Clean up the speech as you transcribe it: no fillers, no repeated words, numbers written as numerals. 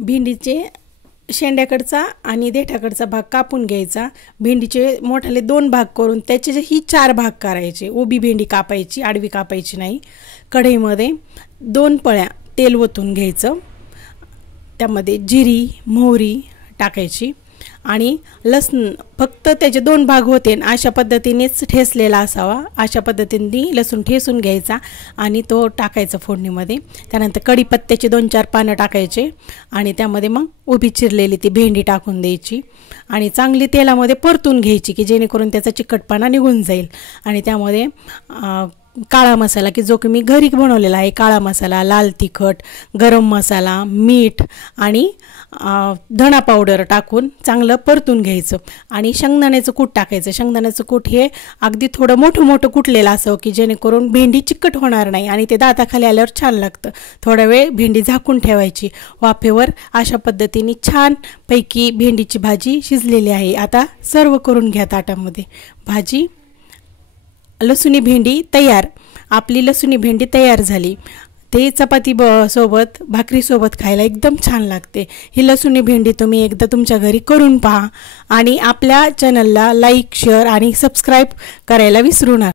भेंडीचे शेंड्याकडचा आणि देठाकडचा भाग कापून घ्यायचा। भेंडीचे मोठाले 2 भाग करून त्याचे ही 4 भाग करायचे। उभी भेंडी कापायची, आडवी कापायची नाही। कढईमध्ये 2 पळ्या तेल ओतून घ्यायचं, त्यामध्ये जिरी मोहरी टाकायची आणि लसूण फक्त त्याचे 2 भाग होते अशा पद्धतीनेच ठेसलेला असावा। अशा पद्धतीने लसूण ठेसून घ्यायचा आणि तो टाकायचा फोडणीमध्ये। त्यानंतर कढीपत्त्याचे 2-4 पानं टाकायचे आणि त्यामध्ये मग उभी चिरलेली ती भेंडी टाकून द्यायची आणि चांगली तेलामध्ये परतून घ्यायची की जेणेकरून त्याचा चिकटपणा निघून जाईल। आणि त्यामध्ये काळा मसाला की जो की मी घरी बनवलेला आहे, काळा मसाला, लाल तिखट, गरम मसाला, मीठ आणि धना पावडर टाकून चांगलं परतून घ्यायचं आणि शेंगदाण्याचं कूट टाकायचं। शेंगदाण्याचं कूट हे अगदी थोडं मोठं कुटलेलं असावं की जेणेकरून भेंडी चिकट होणार नाही आणि ते दाताखाली आल्यावर छान लागतं। थोडा वेळ भेंडी झाकून ठेवायची वाफेवर। अशा पद्धतीने छान पैकी भेंडीची भाजी शिजलेली आहे। आता सर्व करून घ्या ताटामध्ये। भाजी लसुणी भेंडी तयार। आपली लसुणी भेंडी तयार झाली। ते चपाती सोबत भाकरी सोबत खायला एकदम छान लागते। ही लसुणी भेंडी तुम्ही एकदा तुमच्या घरी करून पहा आणि आपल्या चॅनलला लाईक शेअर आणि सबस्क्राइब करायला विसरू नका।